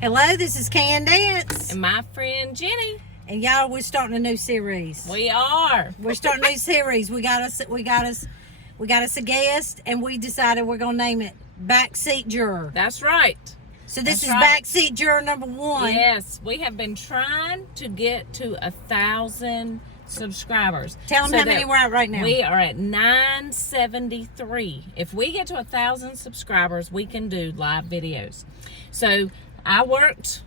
Hello, this is Candace. And my friend Jenny. And y'all, we're starting a new series. We are. We're starting a new series. We got us a guest, and we decided we're gonna name it Backseat Juror. That's right. So this is right. Backseat Juror number 1. Yes, we have been trying to get to 1,000 subscribers. Tell them how many we're at right now. We are at 973. If we get to 1,000 subscribers, we can do live videos. So I worked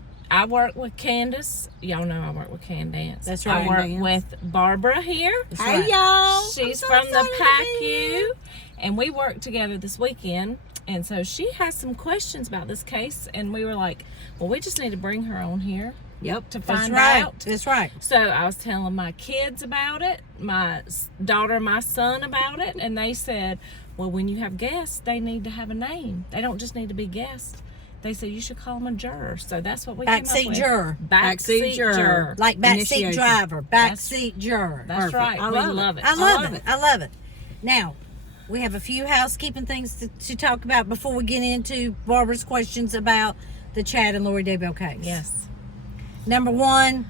with Candace. Y'all know I work with Candace. That's right. I work with Barbara here. Hey, y'all. She's from the PACU. And we worked together this weekend. And so she has some questions about this case. And we were like, well, we just need to bring her on here. Yep. To find out. That's right. So I was telling my kids about it, my daughter and my son about it. And they said, well, when you have guests, they need to have a name. They don't just need to be guests. They said you should call them a juror. So that's what we came up with. Backseat juror. Backseat juror. Like backseat driver. Backseat juror. That's right. I love it. I love it. I love it. Now, we have a few housekeeping things to talk about before we get into Barbara's questions about the Chad and Lori Daybell case. Yes. Number 1,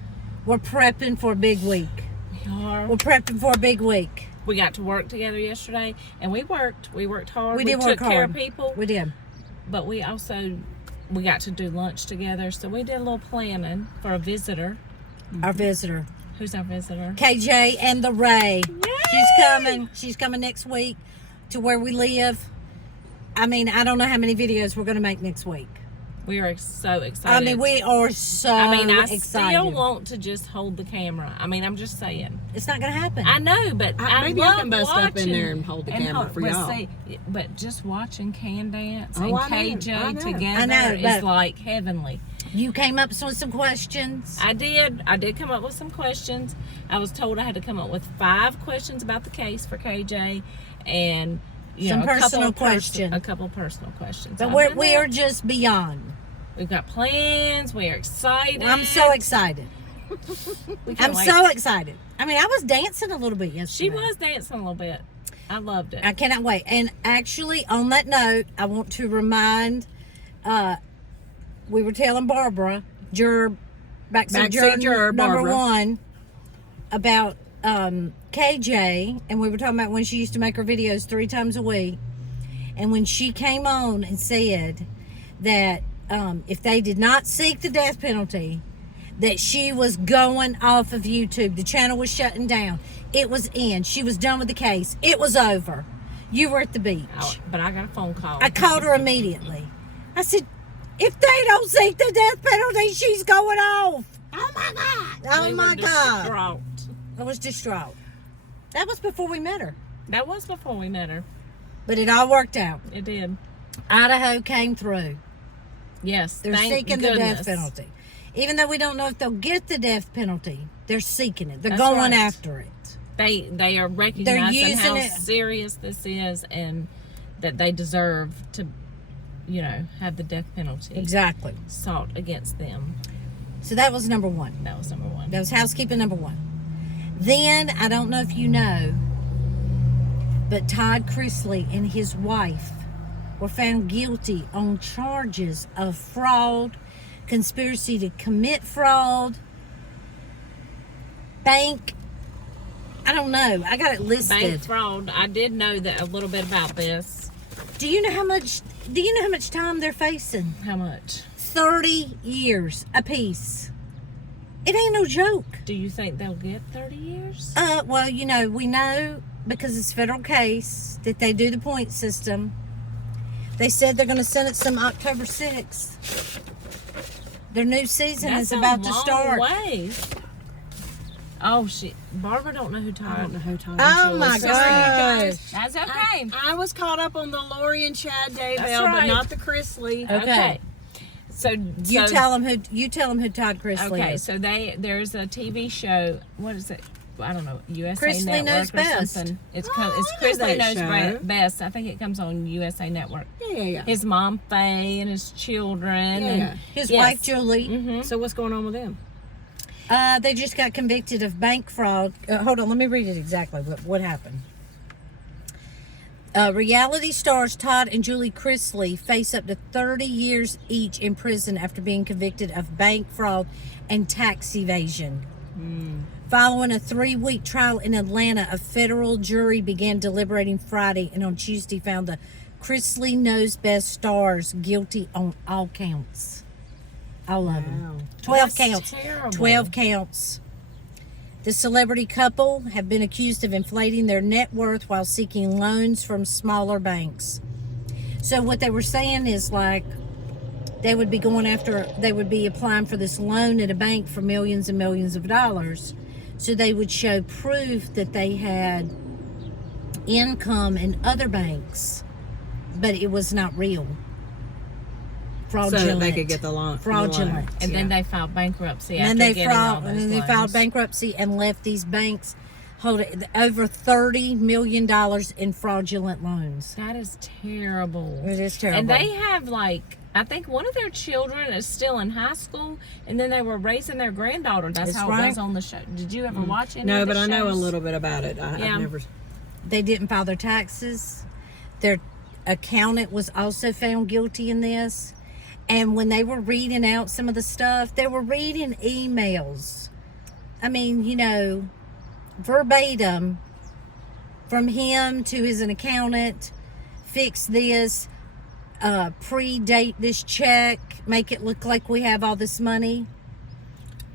we're prepping for a big week. We are. We're prepping for a big week. We got to work together yesterday, and we worked hard. We took care of people. We did. But we got to do lunch together, so we did a little planning for a visitor. Our visitor. Who's our visitor? KJ and the Ray. Yay! She's coming next week to where we live. I mean, I don't know how many videos we're going to make next week. We are so excited. I mean, we are so excited. Still want to just hold the camera. I mean, I'm just saying. It's not going to happen. I know, but maybe I can bust up in there and hold the camera for y'all. But just watching Candace and KJ together is like heavenly. You came up with some questions. I did come up with some questions. I was told I had to come up with 5 questions about the case for KJ and some personal questions. A couple personal questions. But we are just beyond. We've got plans. We are excited. I'm so excited. I'm so excited. I mean, I was dancing a little bit yesterday. She was dancing a little bit. I loved it. I cannot wait. And actually, on that note, I want to remind, we were telling Barbara, Backseat Juror number 1, about KJ, and we were talking about when she used to make her videos 3 times a week, and when she came on and said that if they did not seek the death penalty, that she was going off of YouTube. The channel was shutting down. It was in. She was done with the case. It was over. You were at the beach. But I got a phone call. I called her immediately. I said, if they don't seek the death penalty, she's going off. Oh my God. Oh my God. Distraught. I was distraught. That was before we met her. That was before we met her. But it all worked out. It did. Idaho came through. Yes. They're seeking the death penalty. Even though we don't know if they'll get the death penalty, they're seeking it. They're going after it. They are recognizing how serious this is and that they deserve to, have the death penalty. Exactly. Sought against them. So that was number 1. That was number 1. That was housekeeping number 1. Then, I don't know if you know, but Todd Chrisley and his wife were found guilty on charges of fraud, conspiracy to commit fraud, bank, I don't know. I got it listed. Bank fraud. I did know that a little bit about this. Do you know how much time they're facing? How much? 30 years apiece. It ain't no joke. Do you think they'll get 30 years? Well, we know because it's a federal case that they do the point system. They said they're going to sentence them October 6th. Their new season is about to start. Way. Oh, Barbara don't know who Todd. I don't know who Todd. Oh my gosh. That's okay. I was caught up on the Lori and Chad Daybell, right. but not the Chrisley. Okay. So you tell them who Todd Chrisley is. So there's a TV show. What is it? I don't know. USA Chrisley Network Knows or Best. Something. It's I Chrisley know that Knows Best. I think it comes on USA Network. Yeah. His mom Faye and his children and his wife Julie. Mm-hmm. So what's going on with them? They just got convicted of bank fraud. Hold on, let me read it exactly. What happened? Reality stars Todd and Julie Chrisley face up to 30 years each in prison after being convicted of bank fraud and tax evasion. Following a 3-week trial in Atlanta, a federal jury began deliberating Friday and on Tuesday found the Chrisley Knows Best stars guilty on all counts. All of them. 12 counts. Terrible. 12 counts. The celebrity couple have been accused of inflating their net worth while seeking loans from smaller banks. So what they were saying is like they would be applying for this loan at a bank for millions and millions of dollars. So they would show proof that they had income in other banks, but it was not real. Fraudulent. So that they could get the loan. Fraudulent. And then they filed bankruptcy And after then getting all those they loans. filed bankruptcy and left these banks holding over $30 million in fraudulent loans. That is terrible. It is terrible. And they have I think one of their children is still in high school, and then they were raising their granddaughter. That's how it was on the show. Did you ever watch any No, of the but I know a shows? little bit about it. I've never. They didn't file their taxes. Their accountant was also found guilty in this. And when they were reading out some of the stuff, they were reading emails. I mean, verbatim from him to his accountant, fix this, predate this check, make it look like we have all this money.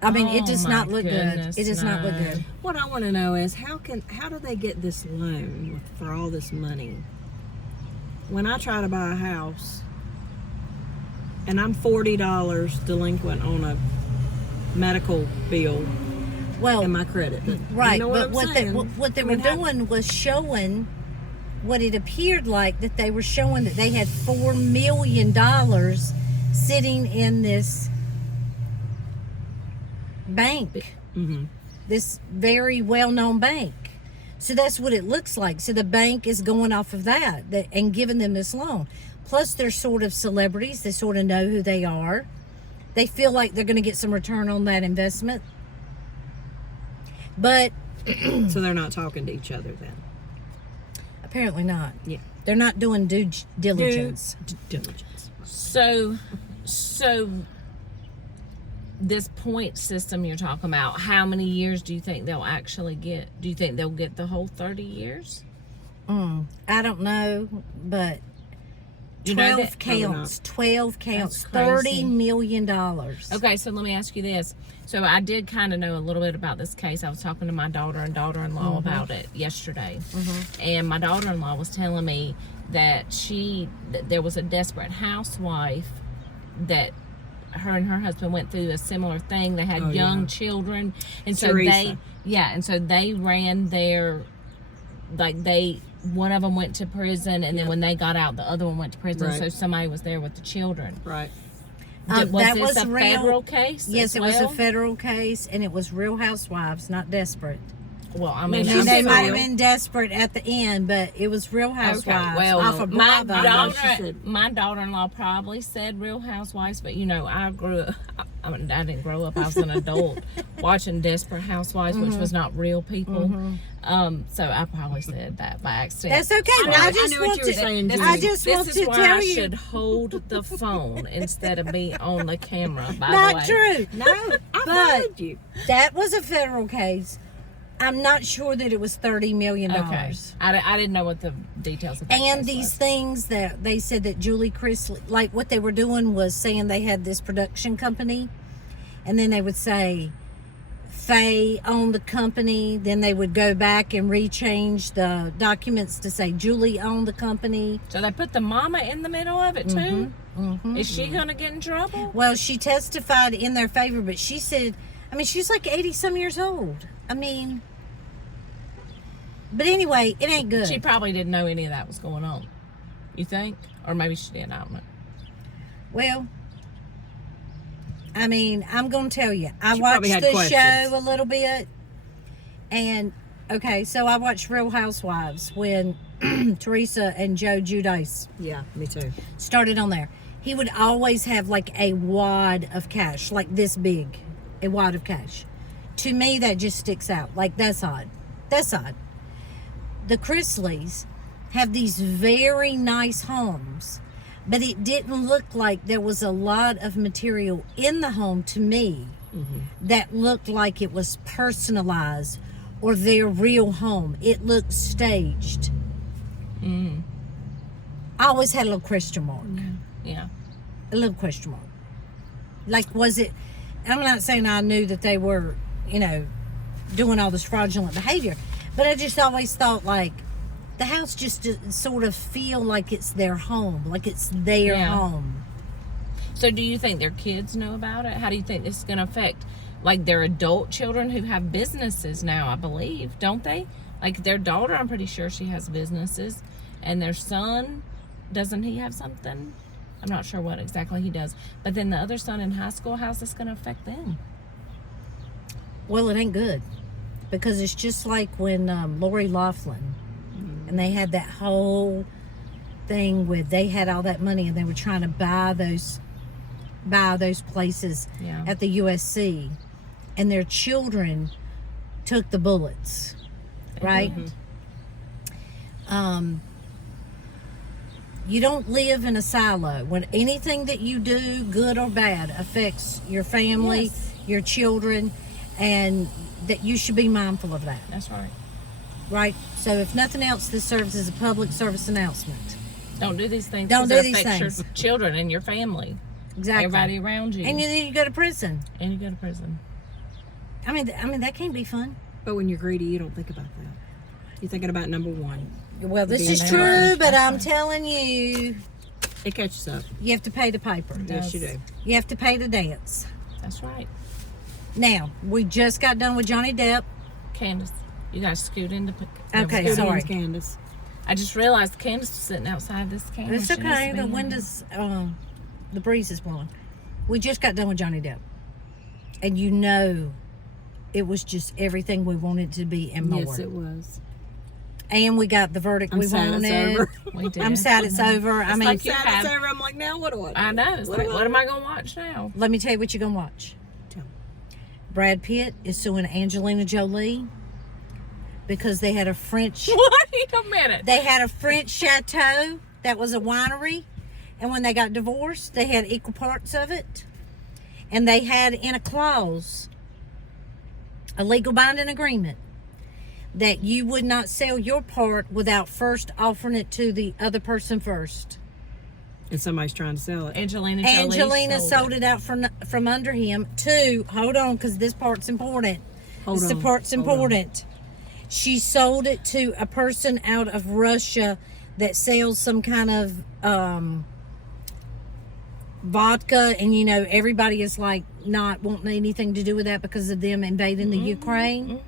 I mean, it does not look good. It does not look good. What I want to know is how do they get this loan for all this money? When I try to buy a house and I'm $40 delinquent on a medical bill and my credit. Right, you know but what they were how- doing was showing what it appeared like, that they were showing that they had $4 million sitting in this bank, this very well-known bank. So that's what it looks like. So the bank is going off of that and giving them this loan. Plus, they're sort of celebrities. They sort of know who they are. They feel like they're going to get some return on that investment. But so they're not talking to each other then. Apparently not. Yeah. They're not doing due diligence. Diligence. So this point system you're talking about, how many years do you think they'll actually get? Do you think they'll get the whole 30 years? I don't know, but 12 counts. 12 counts. $30 million. Okay, so let me ask you this. So I did kind of know a little bit about this case. I was talking to my daughter and daughter-in-law about it yesterday. And my daughter-in-law was telling me that there was a desperate housewife that her and her husband went through a similar thing. They had young children. And so they ran their, one of them went to prison, and then when they got out, the other one went to prison. So somebody was there with the children. Right. Was this a federal case? Yes, it was a federal case, and it was Real Housewives, not Desperate. Well, I mean, they might have been desperate at the end, but it was Real Housewives. Okay, well, off of Bravo. My daughter-in-law probably said Real Housewives, but I grew up. I didn't grow up. I was an adult watching Desperate Housewives, which was not real people. So I probably said that by accident. That's okay. I just want to saying. I just want to tell you. I should hold the phone instead of be on the camera. By not the way, true. No, but that was a federal case. I'm not sure that it was $30 million. Okay. I didn't know what the details of that And case these was. things that they said that Julie Chrisley, like what they were doing was saying they had this production company, and then they would say Faye owned the company, then they would go back and rechange the documents to say Julie owned the company. So they put the mama in the middle of it too? Is she going to get in trouble? Well, she testified in their favor, but she said, she's like 80-some years old. But anyway, it ain't good. She probably didn't know any of that was going on. You think? Or maybe she did. I don't know. Well, I'm going to tell you. I watched the show a little bit. And, okay, so I watched Real Housewives when Teresa and Joe Giudice. Yeah, me too. Started on there. He would always have like a wad of cash, like this big. A wad of cash. To me, that just sticks out. Like, that's odd. That's odd. The Chrisleys have these very nice homes, but it didn't look like there was a lot of material in the home to me that looked like it was personalized or their real home. It looked staged. I always had a little question mark. Yeah. A little question mark. Like, was it, I'm not saying I knew that they were, doing all this fraudulent behavior, but I just always thought, like, the house just sort of feel like it's their home, like it's their home. So do you think their kids know about it? How do you think this is going to affect, like, their adult children who have businesses now, I believe, don't they? Like, their daughter, I'm pretty sure she has businesses. And their son, doesn't he have something? I'm not sure what exactly he does. But then the other son in high school, how's this going to affect them? Well, it ain't good. Because it's just like when Lori Loughlin, and they had that whole thing with, they had all that money and they were trying to buy those places at the USC, and their children took the bullets, right? You don't live in a silo. When anything that you do, good or bad, affects your family, your children, and that you should be mindful of that. That's right. Right? So if nothing else, this serves as a public service announcement. Don't do these things. Don't do these affects things. Your children and your family. Exactly. Everybody around you. And you go to prison. And you go to prison. I mean that can't be fun. But when you're greedy, you don't think about that. You're thinking about number one. Well, this Being is there. true, but I'm telling you, It catches up. you have to pay the piper. Yes, you do. You have to pay the dance. That's right. Now, we just got done with Johnny Depp. Candace, you guys scoot into... Okay, Good sorry. one's Candace. I just realized Candace was sitting outside this camera. It's She needs okay. to be The in. windows, the breeze is blowing. We just got done with Johnny Depp. And it was just everything we wanted to be and more. Yes, it was. And we got the verdict I'm we sad wanted. it's over. We did. I'm sad it's over. I mean, like you Sad it's have- over. I'm like, now what do I do? I know. It's like, what am I going to watch now? let me tell you what you're going to watch. Tell me. Brad Pitt is suing Angelina Jolie because they had a French... Wait a minute. They had a French chateau that was a winery, and when they got divorced, they had equal parts of it. And they had in a clause, a legal binding agreement, that you would not sell your part without first offering it to the other person first. And somebody's trying to sell it. Angelina Jolie Angelina sold it out from under him to, hold on, because this part's important. The part's important. She sold it to a person out of Russia that sells some kind of vodka, and everybody is like not wanting anything to do with that because of them invading the Ukraine.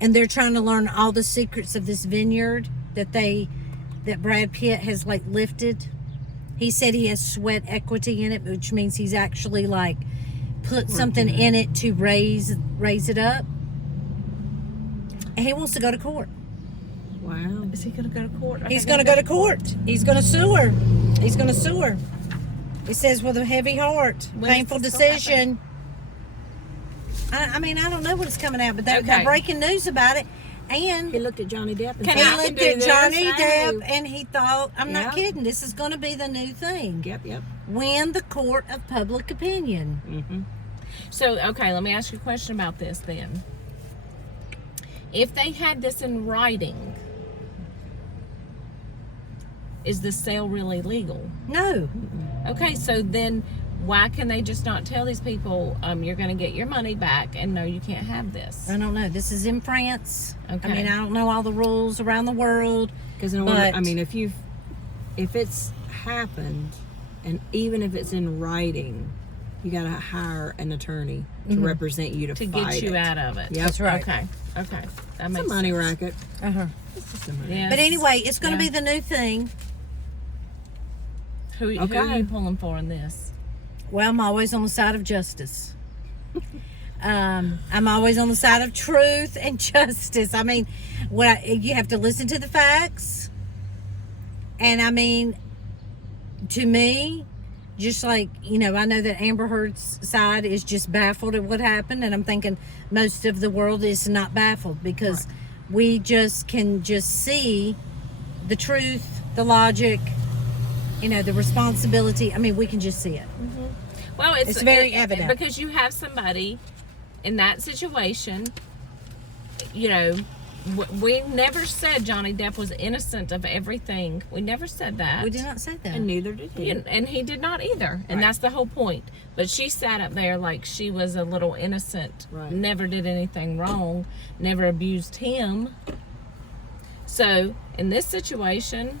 And they're trying to learn all the secrets of this vineyard that Brad Pitt has like lifted. He said he has sweat equity in it, which means he's actually like put something in it to raise it up. And he wants to go to court. Wow. Is he going to go to court? He's going to go to court. He's going to sue her. He's going to sue her. He says with a heavy heart, When painful does this decision. I mean, I don't know when it's coming out, but they're Okay. breaking news about it. And He looked at Johnny Depp and Can he said, I I can looked do at this. Johnny Hey. Depp and he thought, I'm not Yeah. kidding, this is going to be the new thing. Yep. Win the court of public opinion. Mm-hmm. So, okay, let me ask you a question about this then. If they had this in writing, is the sale really legal? No. Okay, so then why can they just not tell these people, you're going to get your money back, and no, you can't have this? I don't know. This is in France. Okay. I mean, I don't know all the rules around the world. Because But- I mean, if it's happened, and even if it's in writing, you got to hire an attorney to represent you to To fight get you it. out of it. Yep. That's right. Okay. That It's makes a money sense. racket. Uh-huh. It's just a money. Yeah. But anyway, it's going to Yeah. be the new thing. Who Okay. are you pulling for in this? Well, I'm always on the side of justice. I'm always on the side of truth and justice. I mean, you have to listen to the facts. And I mean, to me, just like, I know that Amber Heard's side is just baffled at what happened. And I'm thinking most of the world is not baffled because we just can just see the truth, the logic, the responsibility. I mean, we can just see it. Well, It's very evident. because you have somebody in that situation. We never said Johnny Depp was innocent of everything. We never said that. We did not say that. And neither did he. And he did not either. And that's the whole point. But she sat up there like she was a little innocent. Right. Never did anything wrong. Never abused him. So, in this situation,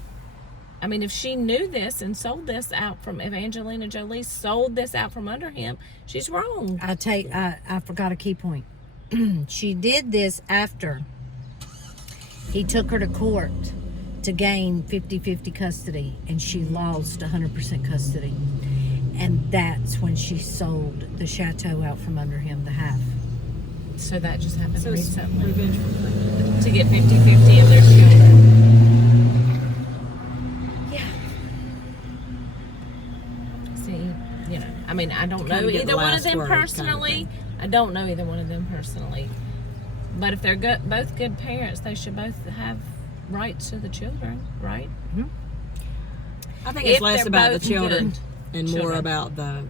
I mean, if she knew this and sold this out from, if Angelina Jolie sold this out from under him, she's wrong. I forgot a key point. She did this after he took her to court to gain 50-50 custody, and she lost 100% custody. And that's when she sold the chateau out from under him, the half. So that just happened So it's recently. revengeful. To get 50-50 of their children. Yeah. See, I mean, I don't Kinda know get the either one of last them word kind of personally. thing. I don't know either one of them personally. But if they're both good parents, they should both have rights to the children, right? I think If it's less they're about the both children good and more children. about the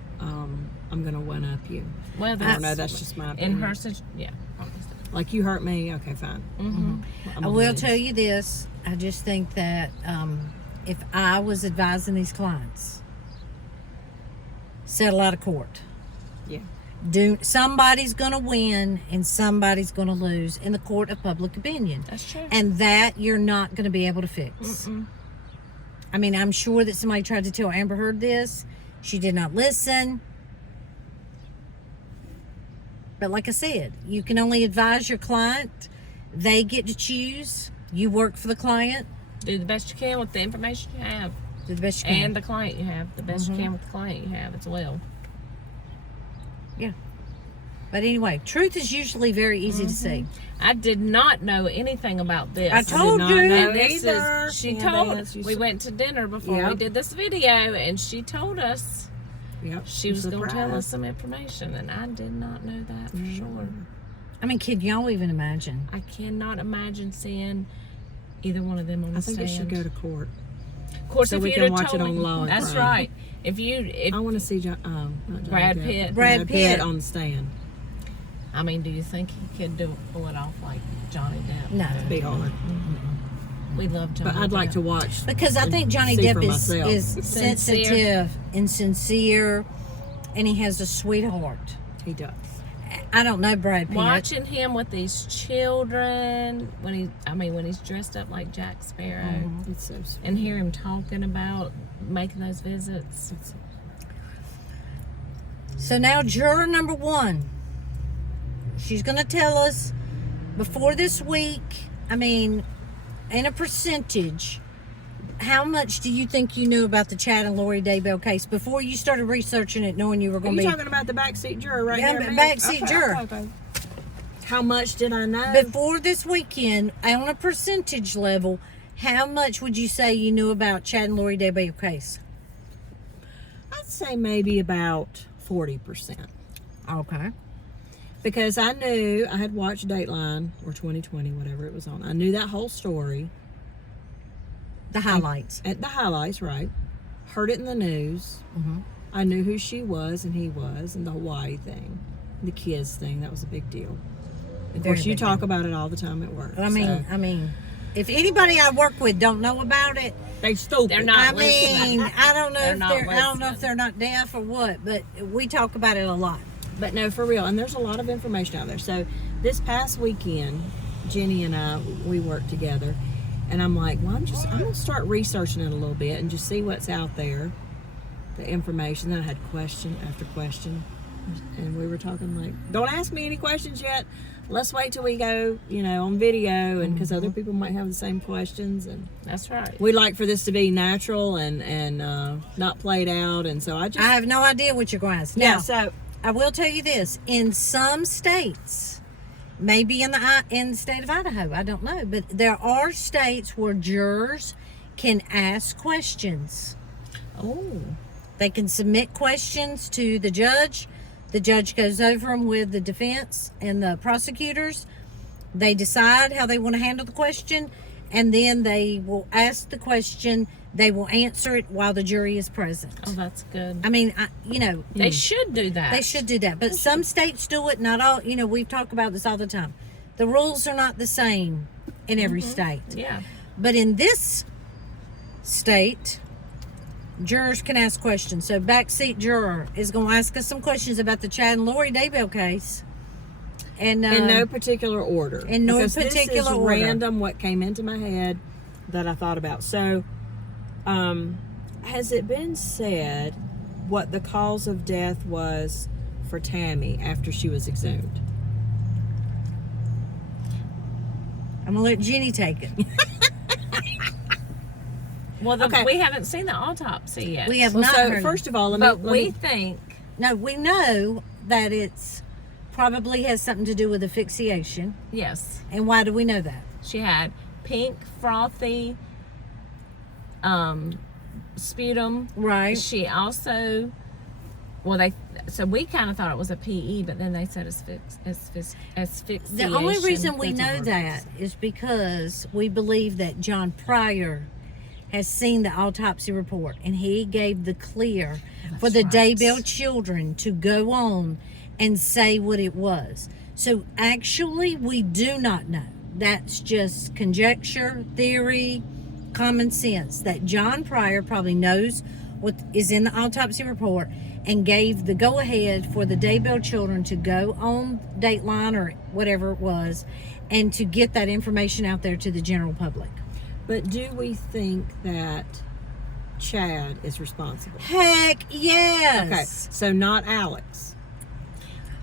I'm going to one up you. Well, I don't know. That's just my opinion. in her situation. Yeah, obviously. Like, you hurt me. Okay, fine. I'm I gonna will do tell this. you this. I just think that if I was advising these clients, settle out of court. Yeah. Somebody's going to win and somebody's going to lose in the court of public opinion. That's true. And that you're not going to be able to fix. I mean, I'm sure that somebody tried to tell Amber Heard this. She did not listen. But like I said, you can only advise your client. They get to choose. You work for the client. Do the best you can with the information you have. Do the best you can. And the client you have. The best you can with the client you have as well. Yeah. But anyway, truth is usually very easy to see. I did not know anything about this. I told not you. know And this either. is, she Yeah, told that's- we went to dinner before we Yep. did this video, and she told us Yep. she was going to tell us Surprise. some information, and I did not know that for sure. I mean, can y'all even imagine? I cannot imagine seeing either one of them on the I think stand. it should go to court. Of course, so if we you'd can have watch it told on me- Law and That's Crime. right. If I want to see not Brad Johnny Depp, Pitt. Brad Pitt. on the stand. I mean, do you think he could pull it off like Johnny Depp? No. It'd be hard. We love Johnny But I'd like Depp. to watch. Because I think Johnny see for Depp myself. is Sincere. sensitive and sincere, and he has a sweetheart. He does. I don't know Brad Pitt. Watching him with these children when he's dressed up like Jack Sparrow, It's so sweet. and hear him talking about making those visits. So now juror number 1. She's going to tell us before this week, I mean, in a percentage, how much do you think you knew about the Chad and Lori Daybell case before you started researching it, knowing you were Are going you to be... talking about the backseat juror right Yeah, there? backseat juror. Okay. How much did I know? Before this weekend, on a percentage level, how much would you say you knew about Chad and Lori Daybell case? I'd say maybe about 40%. Okay. Because I knew, I had watched Dateline or 2020, whatever it was on. I knew that whole story. The highlights. At the highlights, right. Heard it in the news. Mm-hmm. I knew who she was and he was, and the Hawaii thing, the kids thing. That was a big deal. Of Very course, you big talk about it all the time at work. I mean, if anybody I work with don't know about it, they stupid. They're not I listening. mean, I don't know They're if not they're I don't know if listening. they're not deaf or what, but we talk about it a lot. But no, for real. And there's a lot of information out there. So this past weekend, Jenny and I, we worked together. And I'm like, well, I'm going to start researching it a little bit and just see what's out there, the information. Then I had question after question. And we were talking like, don't ask me any questions yet. Let's wait till we go, on video. And because other people might have the same questions. And That's right. we like for this to be natural and not played out. And so I I have no idea what you're going to ask. yeah, Now, so I will tell you this: in some states, maybe in the state of Idaho, I don't know, but there are states where jurors can ask questions. oh, They can submit questions to the judge. The judge goes over them with the defense and the prosecutors. They decide how they want to handle the question, and then they will ask the question. They will answer it while the jury is present. Oh, that's good. I mean, They should do that. They should do that. But some states do it, not all. We've talked about this all the time. The rules are not the same in every state. Yeah. But in this state, jurors can ask questions. So Backseat Juror is going to ask us some questions about the Chad and Lori Daybell case. And in no particular order. In no Because particular this is order. random what came into my head that I thought about. So, has it been said what the cause of death was for Tammy after she was exhumed? I'm going to let Jenny take it. Well, Okay. we haven't seen the autopsy yet. We have Well, not so heard. first of all, But we think No, we know that it's probably has something to do with asphyxiation. yes. And why do we know that? She had pink, frothy sputum. Right. She also, so we kind of thought it was a PE, but then they said asphyxiation. The only reason we That's a know hard that is because we believe that John Pryor has seen the autopsy report, and he gave the clear for the right. Daybell children to go on and say what it was. So actually, we do not know. That's just conjecture, theory, common sense, that John Pryor probably knows what is in the autopsy report and gave the go-ahead for the Daybell children to go on Dateline or whatever it was and to get that information out there to the general public. But do we think that Chad is responsible? Heck yes. Okay, so not Alex.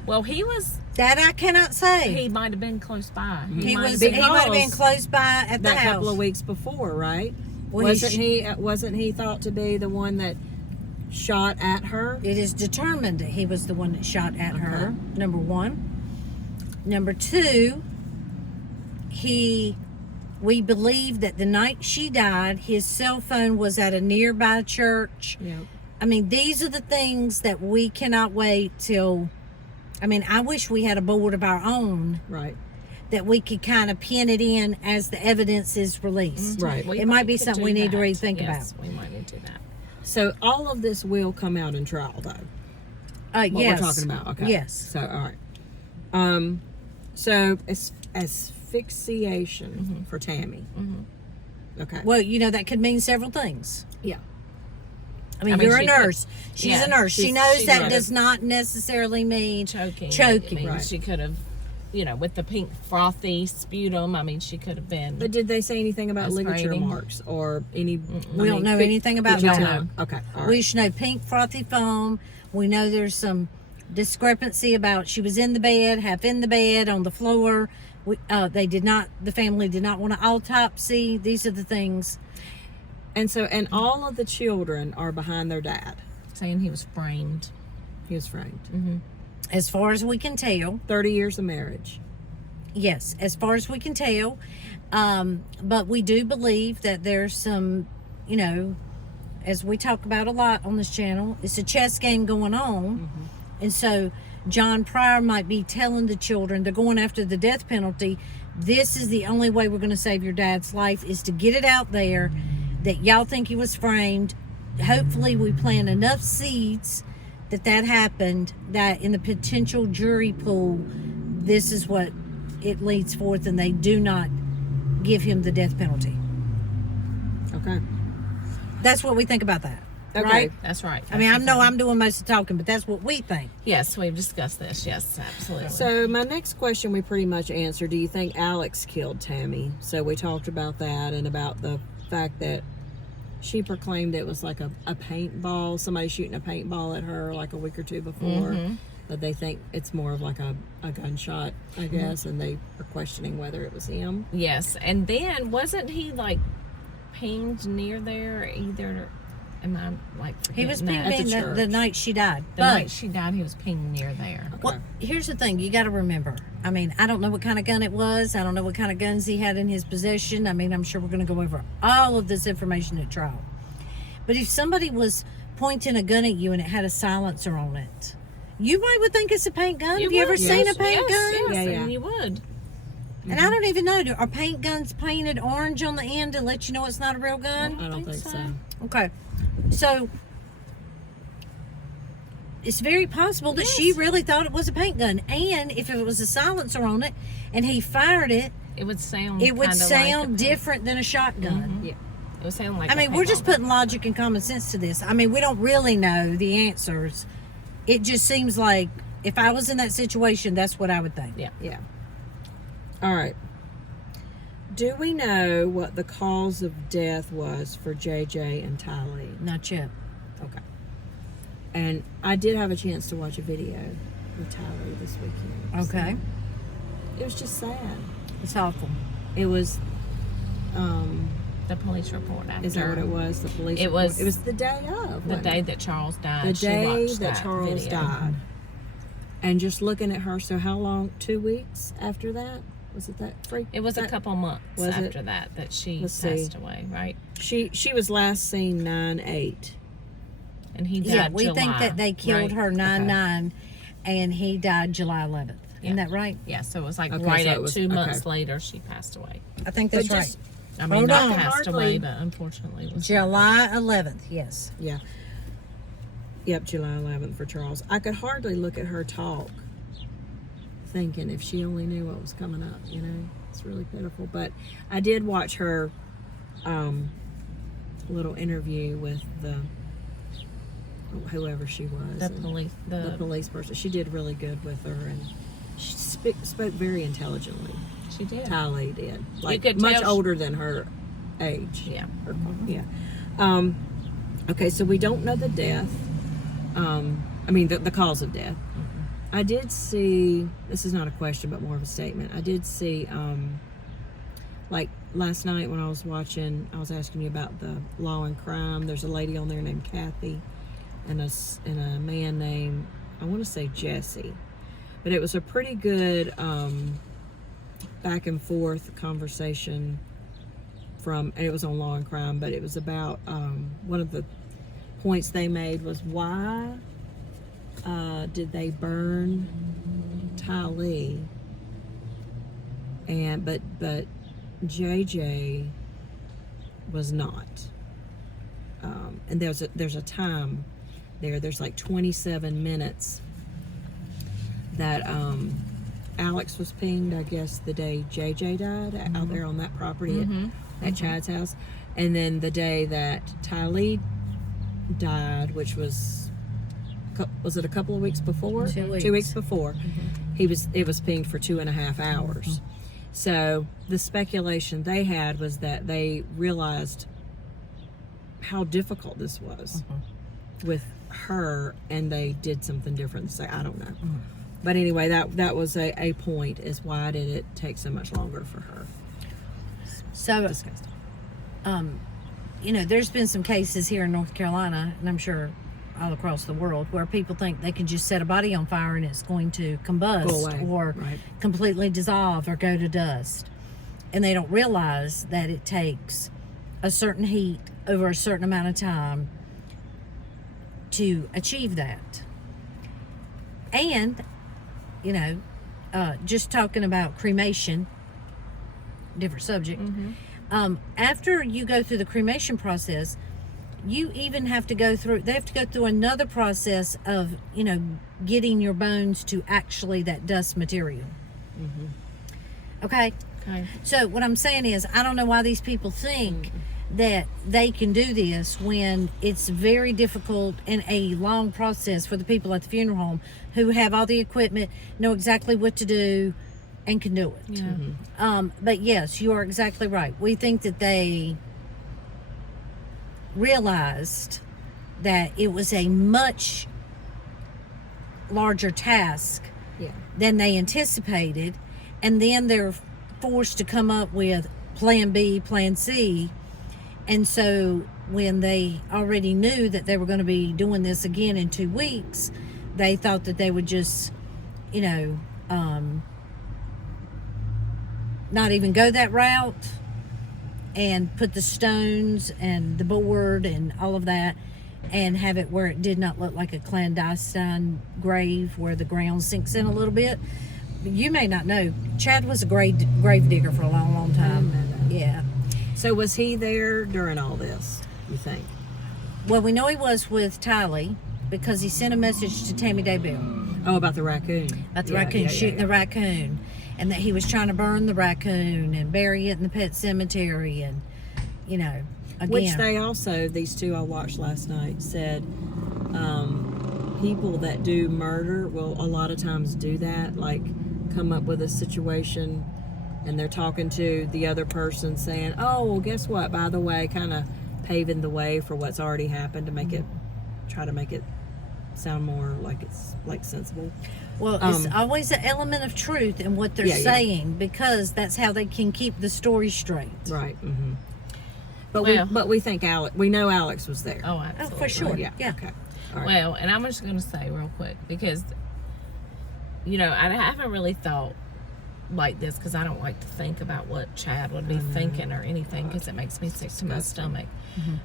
Well, he was. That I cannot say. He might have been close by. He might was. have He been- might have been close by at the That house. couple of weeks before, right? Well, Wasn't he thought to be the one that shot at her? It is determined that he was the one that shot at her. Number one. Number two. We believe that the night she died, his cell phone was at a nearby church. Yeah. I mean, these are the things that we cannot wait till. I mean, I wish we had a board of our own Right. that we could kind of pin it in as the evidence is released. Right. We It might be could something do we need to that. rethink Yes, we might need to do that. So all of this will come out in trial, though. What What we're talking about. Okay. Yes. So all right. So asphyxiation for Tammy. Okay. Well, that could mean several things. Yeah. I mean, I mean, you're a she could- nurse. She's yeah, a nurse. She she's- knows she that could does not necessarily mean Choking. Choking. I mean, Right. she could have, with the pink frothy sputum. I mean, she could have been. But did they say anything about ligature Aspirating. marks or any? We don't know anything about did y'all that. know? Okay. All right. We just know pink frothy foam. We know there's some discrepancy about she was in the bed, half in the bed, on the floor. The family did not want an autopsy. These are the things. And all of the children are behind their dad. saying he was framed. He was framed. As far as we can tell, 30 years of marriage. yes, as far as we can tell. But we do believe that there's some, as we talk about a lot on this channel, it's a chess game going on. And so John Pryor might be telling the children, they're going after the death penalty. This is the only way we're going to save your dad's life, is to get it out there that y'all think he was framed. Hopefully we plant enough seeds that happened, that in the potential jury pool, this is what it leads forth, and they do not give him the death penalty. Okay. That's what we think about that. Okay. Right? That's right. I mean, I know I'm doing most of the talking, but that's what we think. Yes, we've discussed this. Yes, absolutely. So my next question we pretty much answered. Do you think Alex killed Tammy? So we talked about that and about the fact that she proclaimed it was like a paintball, somebody shooting a paintball at her like a week or two before. That they think it's more of like a gunshot, I guess, and they are questioning whether it was him. Yes, and then wasn't he like pinged near there either? Am I like He was forgetting that? being the the church. night she died. The night she died, he was pinged near there. Well, here's the thing. You got to remember. I mean, I don't know what kind of gun it was. I don't know what kind of guns he had in his possession. I mean, I'm sure we're going to go over all of this information at trial. But if somebody was pointing a gun at you and it had a silencer on it, you might would think it's a paint gun. Have you ever seen a paint gun? Yes, Yeah, yeah. and you would. And I don't even know, are paint guns painted orange on the end to let you know it's not a real gun? I don't think so. Okay. So, it's very possible that she really thought it was a paint gun. And if it was a silencer on it and he fired it, it would sound like different than a shotgun. Yeah. It would sound like we're just putting logic and common sense to this. I mean, we don't really know the answers. It just seems like if I was in that situation, that's what I would think. Yeah. Yeah. All right. Do we know what the cause of death was for JJ and Tylee? Not yet. Okay. And I did have a chance to watch a video with Tylee this weekend. Okay. So it was just sad. It's awful. It was, the police report after. Is that what it was? The police report? It was the day of. The day that Charles died. The day that Charles video. died. And just looking at her, so how long? 2 weeks after that? Was it that freak? It was a couple months after that she passed away, right? She was last seen 9/8. And he died Yeah, we July, think that they killed right? her 9/9, and he died July 11th. Isn't that right? Yeah, so it was like Okay, right so at it was- 2 months later she passed away. I think that's But right. just- I mean, Hold not on. passed away, Hardly- but unfortunately was July 11th, yes. Yeah. Yep, July 11th for Charles. I could hardly look at her talk thinking if she only knew what was coming up, you know. It's really pitiful. But I did watch her little interview with whoever she was. the police. The police person. She did really good with her, and she spoke very intelligently. She did. Tylee did. Like could much tell older than her age. Yeah. Yeah. Okay, so we don't know the death. I mean, the cause of death. I did see, this is not a question, but more of a statement. I did see, like last night when I was watching, I was asking you about the Law and Crime. There's a lady on there named Kathy and a man named, I want to say Jesse. But it was a pretty good back and forth conversation and it was on Law and Crime, but it was about, one of the points they made was why did they burn Tylee, but JJ was not, and there's a time there's like 27 minutes that Alex was pinged, I guess the day JJ died out there on that property at Chad's house, and then the day that Tylee died, which was it a couple of weeks before? 2 weeks. 2 weeks before. It was pinged for 2.5 hours. So the speculation they had was that they realized how difficult this was with her, and they did something different. So I don't know. But anyway, that was a point, is why did it take so much longer for her? So, Disgusting. you know, there's been some cases here in North Carolina, and I'm sure all across the world, where people think they can just set a body on fire and it's going to combust Go away. or Right. completely dissolve or go to dust. And they don't realize that it takes a certain heat over a certain amount of time to achieve that. And, you know, just talking about cremation, different subject. After you go through the cremation process, you even have to go through, they have to go through another process of, you know, getting your bones to actually that dust material. Okay? So what I'm saying is, I don't know why these people think that they can do this when it's very difficult and a long process for the people at the funeral home who have all the equipment, know exactly what to do, and can do it. But yes, you are exactly right. We think that they realized that it was a much larger task than they anticipated, and then they're forced to come up with plan B, plan C. And so when they already knew that they were going to be doing this again in 2 weeks, they thought that they would just, you know, not even go that route and put the stones and the board and all of that and have it where it did not look like a clandestine grave where the ground sinks in a little bit. you may not know, Chad was a grave digger for a long time. I didn't know that. Yeah. So was he there during all this, you think? Well, we know he was with Tylee because he sent a message to Tammy Daybell Oh, about the raccoon. about the raccoon, shooting the raccoon, and that he was trying to burn the raccoon and bury it in the pet cemetery, and again. Which they also, these two I watched last night, said people that do murder will a lot of times do that, like come up with a situation and they're talking to the other person saying, oh, well, guess what? By the way, kind of paving the way for what's already happened to make it, try to make it sound more like it's like sensible. Well, it's always an element of truth in what they're saying because that's how they can keep the story straight. Right. Mm-hmm. But we think we know Alex was there. Oh, absolutely. Oh, for sure. Yeah. Okay. All right. Well, and I'm just going to say real quick because, I haven't really thought like this because I don't like to think about what Chad would be thinking or anything because it makes me sick to my stomach. Mm-hmm.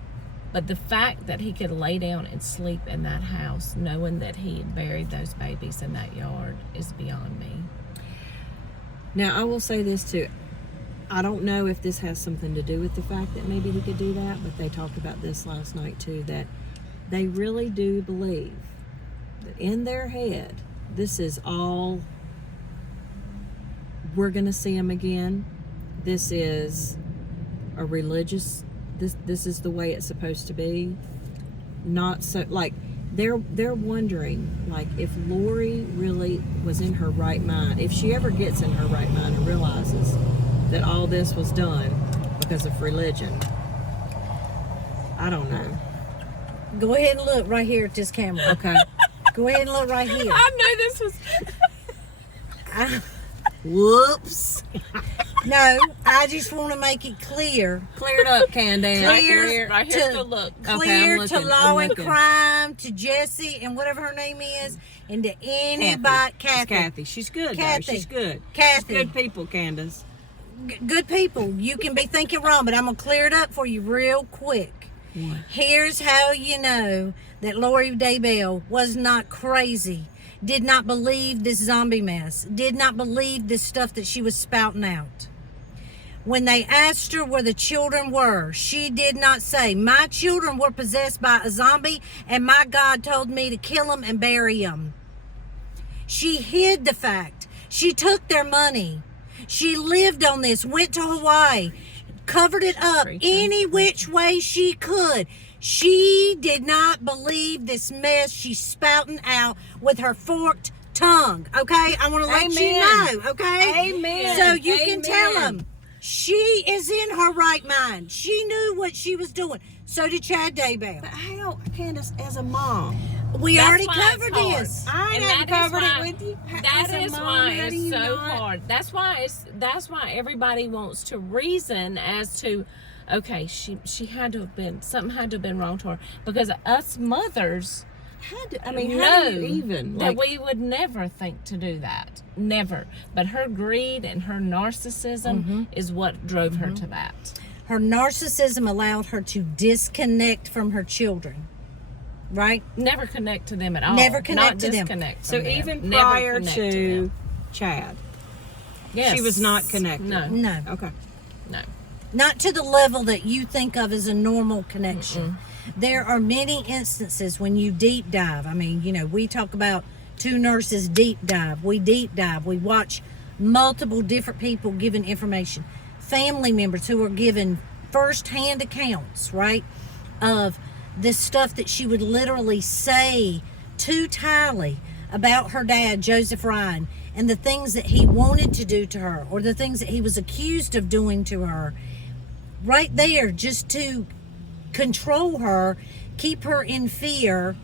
But the fact that he could lay down and sleep in that house knowing that he had buried those babies in that yard is beyond me. Now, I will say this too. I don't know if this has something to do with the fact that maybe he could do that, but they talked about this last night too, that they really do believe that in their head, this is all, we're going to see him again. This is a religious, this is the way it's supposed to be. Not so, like, they're wondering, like, if Lori really was in her right mind, if she ever gets in her right mind and realizes that all this was done because of religion. I don't know. Go ahead and look right here at this camera. Okay. Go ahead and look right here. I knew this was... Whoops. No, I just want to make it clear. Clear it up, Candace. Clear right here's to the look. Okay, Clear I'm to looking, Law I'm and looking. Crime, to Jessie and whatever her name is, and to anybody. Kathy. She's good, though. Kathy. She's good. Kathy. She's good people, Candace. Good people. You can be thinking wrong, but I'm going to clear it up for you real quick. What? Here's how you know that Lori Daybell was not crazy, did not believe this zombie mess, did not believe this stuff that she was spouting out. When they asked her where the children were, she did not say, my children were possessed by a zombie and my God told me to kill them and bury them. She hid the fact. She took their money. She lived on this, went to Hawaii, covered it up any which way she could. She did not believe this mess she's spouting out with her forked tongue. Okay? I want to let you know. Okay? Amen. So you can Amen. tell them she is in her right mind. She knew what she was doing. So did Chad Daybell. But how, Candace, as a mom? We That's already why it's covered hard. this. I And haven't that is covered why- it with you. That As a is mom, why how do it's you so not- hard. That's why everybody wants to reason as to, okay, she had to have been, something had to have been wrong to her, because us mothers How do know you even? that Like, we would never think to do that, never. But her greed and her narcissism is what drove her to that. Her narcissism allowed her to disconnect from her children. Right? Never connect to them at all. Never connect Not to them. disconnect so from them. even Never prior connect to them. Chad, Yes. she was not connected. No. No. Okay. No. Not to the level that you think of as a normal connection. There are many instances when you deep dive. I mean, we talk about two nurses deep dive. We deep dive. We watch multiple different people giving information. Family members who are given first-hand accounts, right, of this stuff that she would literally say to Tylee about her dad, Joseph Ryan, and the things that he wanted to do to her or the things that he was accused of doing to her. Right there, just to control her, keep her in fear,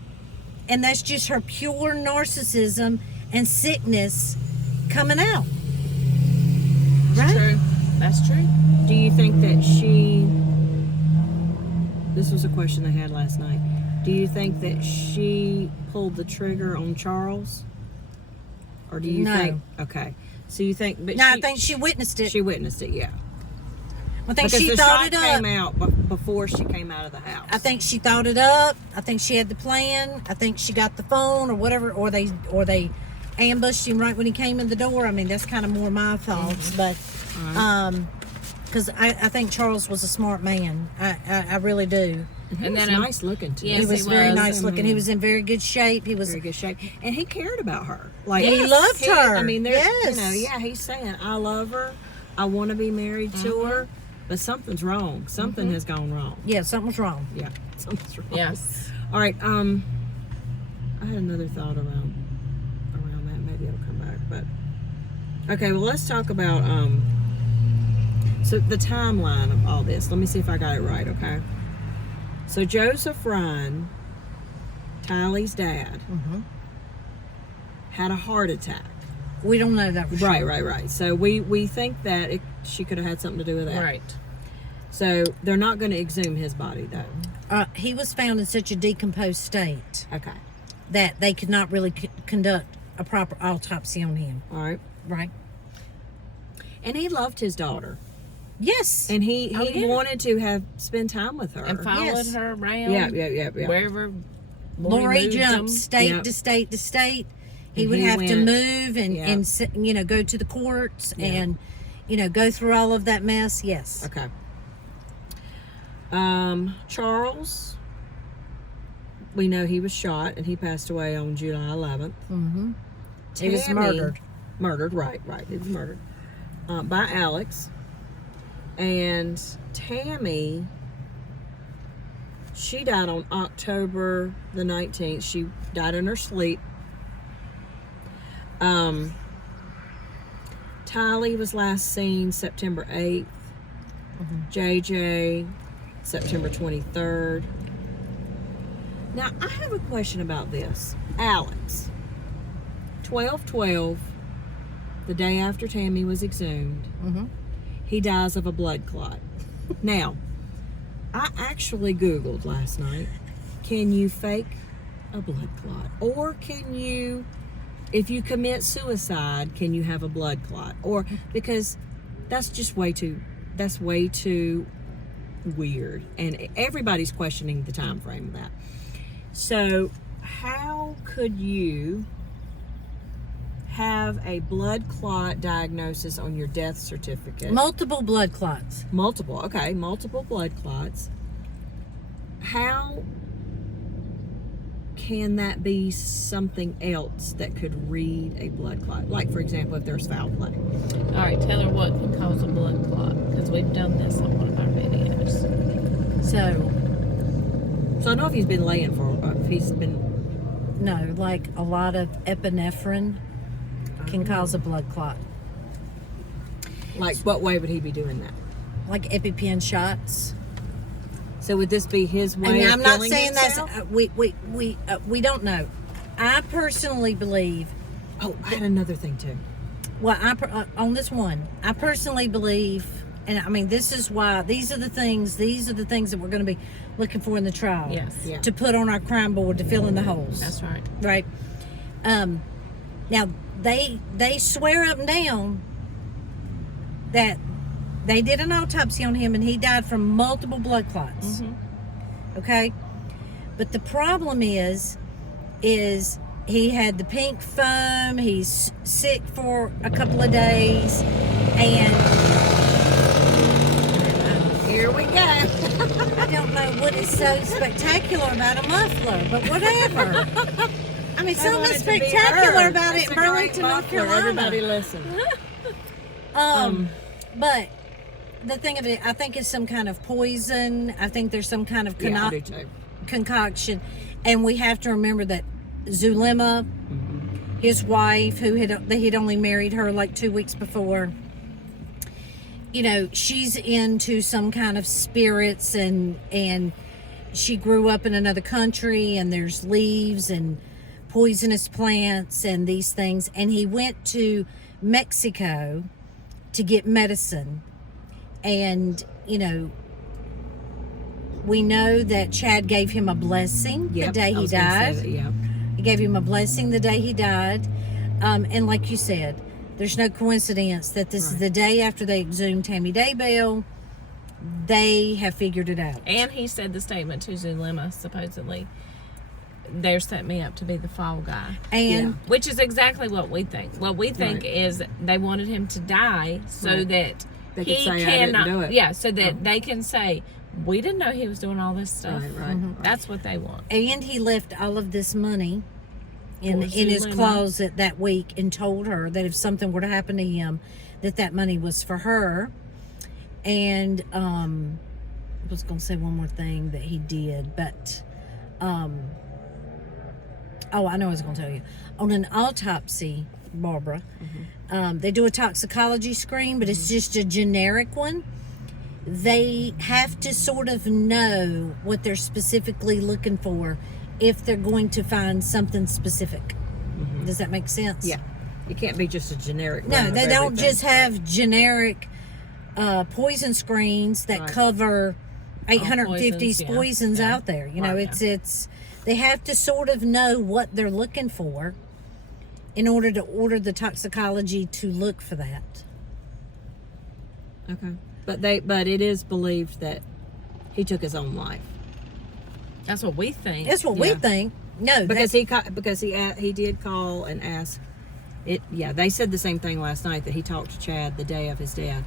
and that's just her pure narcissism and sickness coming out. Right? True. That's true. Do you think that she, this was a question I had last night, do you think that she pulled the trigger on Charles? Or do you No. think, okay, so you think, but No, I think she witnessed it. she witnessed it, yeah. I think Because she the thought shot it up. came out before she came out of the house. I think she thought it up. I think she had the plan. I think she got the phone or whatever, or they ambushed him right when he came in the door. I mean, that's kind of more my thoughts, but because I think Charles was a smart man. I really do. And then nice looking too. Yes, he was very nice looking. He was in very good shape. He was very good shape, and he cared about her. Like he loved her. I mean, yes. He's saying, "I love her. I want to be married to her." But something's wrong. Something has gone wrong. Yeah, something's wrong. Yeah, something's wrong. Yes. All right. I had another thought around that. Maybe it'll come back. But okay. Well, let's talk about so the timeline of all this. Let me see if I got it right. Okay. So Joseph Ryan, Tylee's dad, had a heart attack. We don't know that for sure. Right. So we think that she could have had something to do with that. Right. So they're not going to exhume his body, though. He was found in such a decomposed state Okay. that they could not really conduct a proper autopsy on him. All right. Right. And he loved his daughter. Yes. And he wanted to spend time with her. And followed her around. Yeah. Wherever Lori jumped them. state to state to state. He would he have to went- move and go to the courts and go through all of that mess. Yes. Okay. Charles, we know he was shot and he passed away on July 11th. Mm-hmm. He was murdered. Murdered, right. He was murdered by Alex. And Tammy, she died on October the 19th. She died in her sleep. Tylee was last seen September 8th. JJ, September 23rd. Now, I have a question about this. Alex, 12/12, the day after Tammy was exhumed, he dies of a blood clot. Now, I actually Googled last night, can you fake a blood clot? Or can you, if you commit suicide, can you have a blood clot? Or, because that's just way too weird. And everybody's questioning the time frame of that. So, how could you have a blood clot diagnosis on your death certificate? Multiple blood clots. Multiple blood clots. How can that be something else that could read a blood clot? Like, for example, if there's foul play. All right, tell her what can cause a blood clot, because we've done this on one of our videos. So I know if he's been laying no, like a lot of epinephrine can cause a blood clot. Like, what way would he be doing that? Like EpiPen shots. So would this be his way And of I'm not killing saying himself? that's we don't know. I personally believe. Oh, I had another thing too. Well, on this one, I personally believe, and I mean, this is why these are the things that we're going to be looking for in the trial. Yes. Yeah. To put on our crime board to fill in the holes. That's right. Right. Now they swear up and down that they did an autopsy on him and he died from multiple blood clots. Okay, but the problem is he had the pink foam. He's sick for a couple of days, and Here we go. I don't know what is so spectacular about a muffler, but whatever. I mean, something spectacular about it in Burlington, North Carolina. Everybody listen. But the thing of it, I think it's some kind of poison. I think there's some kind of Yeah, I do too. concoction, and we have to remember that Zulema, his wife, he'd only married her like 2 weeks before. You know, she's into some kind of spirits, and she grew up in another country, and there's leaves and poisonous plants and these things. And he went to Mexico to get medicine. And, you know, we know that Chad gave him a blessing the day he died. He gave him a blessing the day he died. And like you said, there's no coincidence that this is the day after they exhumed Tammy Daybell. They have figured it out. And he said the statement to Zulema, supposedly, they're setting me up to be the fall guy. And Which is exactly what we think. What we think is they wanted him to die so that They could he say, cannot. I didn't do it. Yeah, so that they can say, we didn't know he was doing all this stuff. Right. That's what they want. And he left all of this money in For his Zulema. closet that week and told her that if something were to happen to him, that money was for her. And I was going to say one more thing that he did, but I know I was going to tell you. On an autopsy, Barbara, they do a toxicology screen, but it's just a generic one. They have to sort of know what they're specifically looking for if they're going to find something specific. Does that make sense? Yeah. It can't be just a generic. No, run of they don't everything. just have generic poison screens that Right. cover 850 poisons, yeah. poisons Yeah. out there. You know, Right. it's they have to sort of know what they're looking for in order to order the toxicology to look for that. Okay. But it is believed that he took his own life That's what we think. That's what we Yeah. think. No, because he did call and ask. Yeah, they said the same thing last night, that he talked to Chad the day of his death.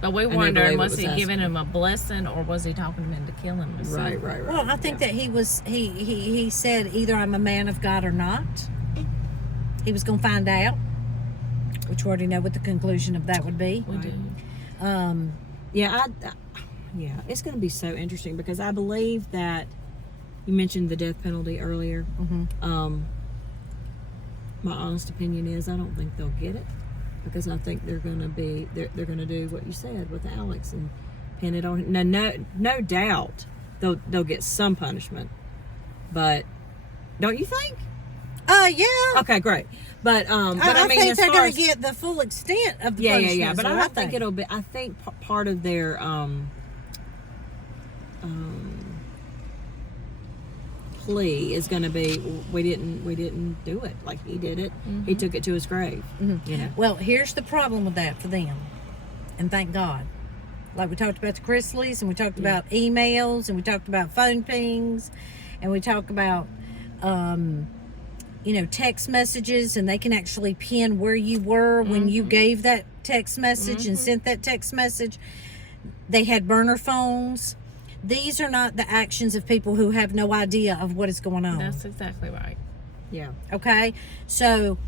But we they wonder, believe it was was he us. giving him a blessing, or was he talking him into killing him? Right. Well, I think that he was. He said either I'm a man of God or not. He was going to find out, which we already know what the conclusion of that would be. We do. Yeah, it's going to be so interesting because I believe that you mentioned the death penalty earlier. My honest opinion is I don't think they'll get it because I think they're going to do what you said with Alex and pin it on. No doubt they'll get some punishment, but don't you think? Yeah. Okay, great. But I mean, think as they're far going as, to get the full extent of the yeah. punishment. But so I don't think it'll be. I think part of their plea is going to be we didn't do it like he did it. He took it to his grave. You know. Well, here's the problem with that for them, and thank God. Like we talked about the Chrisleys, and we talked about emails, and we talked about phone pings, and we talked about text messages, and they can actually pin where you were when you gave that text message and sent that text message. They had burner phones. These are not the actions of people who have no idea of what is going on. That's exactly right. Yeah. Okay? So,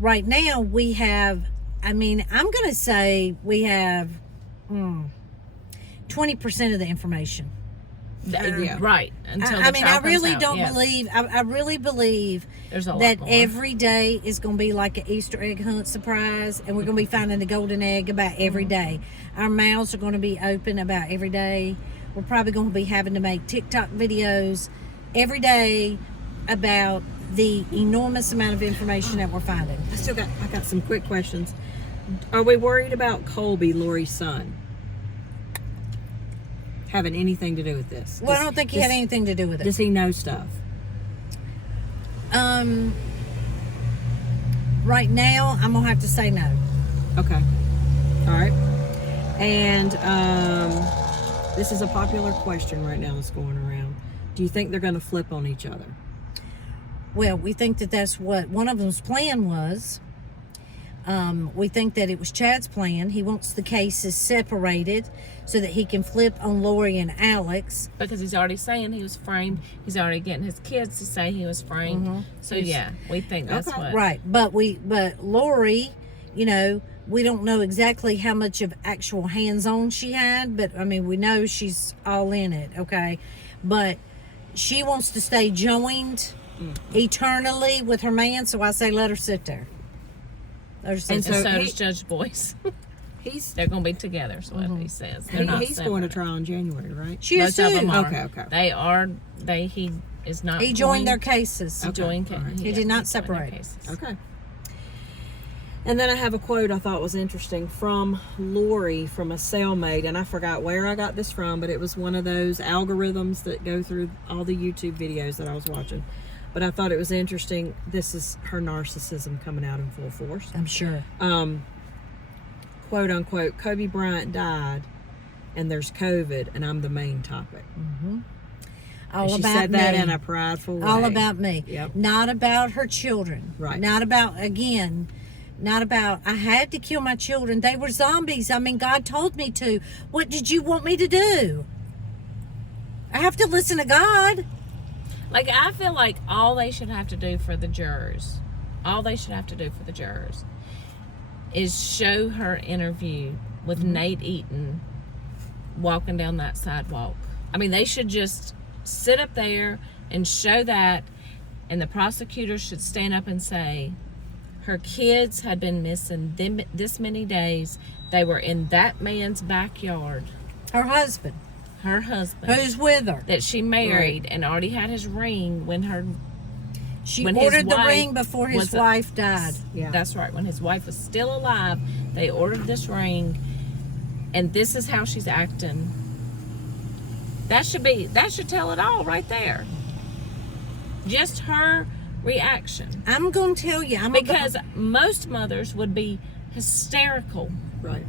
right now we have, I'm going to say we have 20% of the information. Yeah. Right. Until I the trial comes really out, don't yes. believe, I really believe There's a lot that more. every day is going to be like an Easter egg hunt surprise, and we're going to be finding the golden egg about every day. Our mouths are going to be open about every day. We're probably going to be having to make TikTok videos every day about the enormous amount of information that we're finding. I got some quick questions. Are we worried about Colby, Lori's son, having anything to do with this? Well, I don't think he had anything to do with it. Does he know stuff? Right now, I'm going to have to say no. Okay. All right. And this is a popular question right now that's going around. Do you think they're going to flip on each other? Well, we think that that's what one of them's plan was. We think that it was Chad's plan. He wants the cases separated so that he can flip on Lori and Alex. Because he's already saying he was framed. He's already getting his kids to say he was framed. So yeah, we think that's what. Right, but Lori, we don't know exactly how much of actual hands-on she had, but we know she's all in it, okay? But she wants to stay joined eternally with her man, so I say let her sit there. Let her sit And there. so does Judge Boyce. They're going to be together, is what he says. They're not He's going to separate. trial in January, right? She is Both of too. them are. Okay. He is not. He joined their going cases. to join. All right. He did not he's joined their separate. cases. Okay. And then I have a quote I thought was interesting from Lori from a cellmate, and I forgot where I got this from, but it was one of those algorithms that go through all the YouTube videos that I was watching. But I thought it was interesting. This is her narcissism coming out in full force. I'm sure. Quote unquote, Kobe Bryant died, and there's COVID, and I'm the main topic. All she about said that me. in a prideful way. All about me. Yep. Not about her children. Right. Not about, again, not about, I had to kill my children. They were zombies. I mean, God told me to. What did you want me to do? I have to listen to God. Like, I feel like all they should have to do for the jurors, is show her interview with Nate Eaton walking down that sidewalk. I mean, they should just sit up there and show that, and the prosecutor should stand up and say, her kids had been missing this many days. They were in that man's backyard. Her husband. Who's with her. That she married and already had his ring when She when ordered his the wife ring before his wife died. Yeah. That's right. When his wife was still alive, they ordered this ring, and this is how she's acting. That should tell it all right there. Just her reaction. I'm going to tell you. Because most mothers would be hysterical. Right.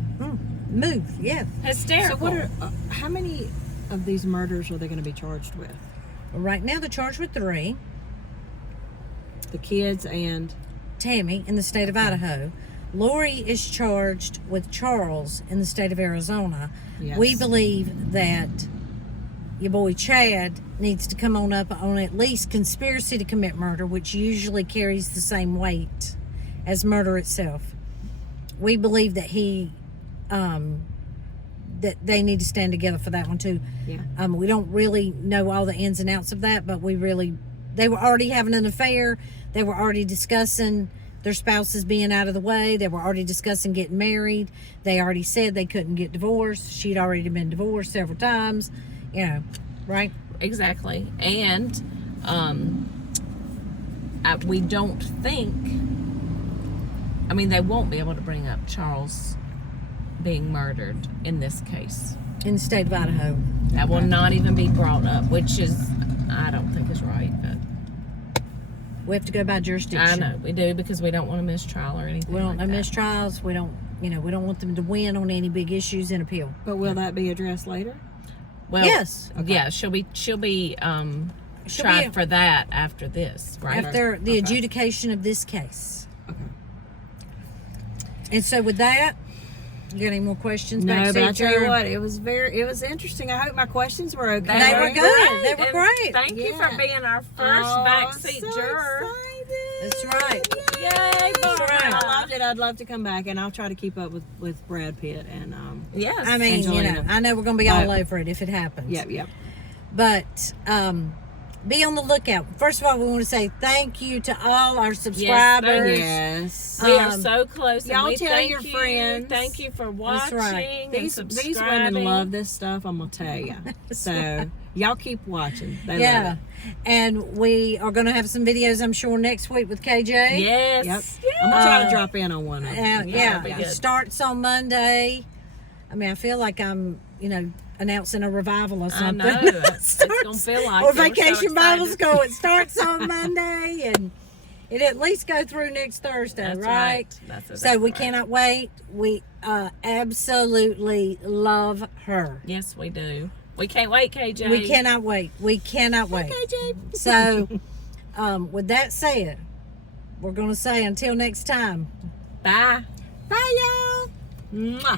Move, yes. Hysterical. So what are how many of these murders are they going to be charged with? Right now they're charged with 3. The kids and Tammy in the state of Idaho. Lori is charged with Charles in the state of Arizona. Yes. We believe that your boy Chad needs to come on up on at least conspiracy to commit murder, which usually carries the same weight as murder itself. We believe that that they need to stand together for that one too. Yeah. We don't really know all the ins and outs of that, but they were already having an affair. They were already discussing their spouses being out of the way. They were already discussing getting married. They already said they couldn't get divorced. She'd already been divorced several times, right? Exactly. And we don't think, I mean, they won't be able to bring up Charles being murdered in this case. In the state of Idaho. That will not even be brought up, which is, I don't think is right, but We have to go by jurisdiction. I know we do, because we don't want a mistrial or anything. We don't like know that. mistrials. We don't want them to win on any big issues in appeal. but will that be addressed later? Well, Yes. Okay. Yeah, she'll be She'll tried be- for that after this, right? After the Okay. adjudication of this case. Okay. And so with that, you got any more questions? No, but I Backseat tell you Juror? what, it was interesting. I hope my questions were okay. They were good. They were And great. Thank you for Yeah. being our first backseat so juror. excited. That's right. Yay, That's Barbara. right. I loved it. I'd love to come back, and I'll try to keep up with Brad Pitt and Yes. I mean, Angelina. I know we're going to be all over it if it happens. Yep. But be on the lookout. First of all, we want to say thank you to all our subscribers. Yes. We are so close. and y'all we tell thank your you. friends. Thank you for watching. That's right. And These subscribing. women love this stuff, I'm going to tell you. So, y'all keep watching. They love Yeah. it. And we are going to have some videos, I'm sure, next week with KJ. Yes. Yep. I'm going to try to drop in on one of them. Yeah, be it good. starts on Monday. I mean, I feel like I'm, announcing a revival or I something. know. It's going to feel like Or it. We're so Vacation Bible excited. School. It starts on Monday and it at least go through next Thursday, That's right? That's So exactly we right. cannot wait. We absolutely love her. Yes, we do. We can't wait, KJ. We cannot wait. We cannot wait. KJ. So, with that said, we're going to say until next time. Bye. Bye, y'all. Mwah.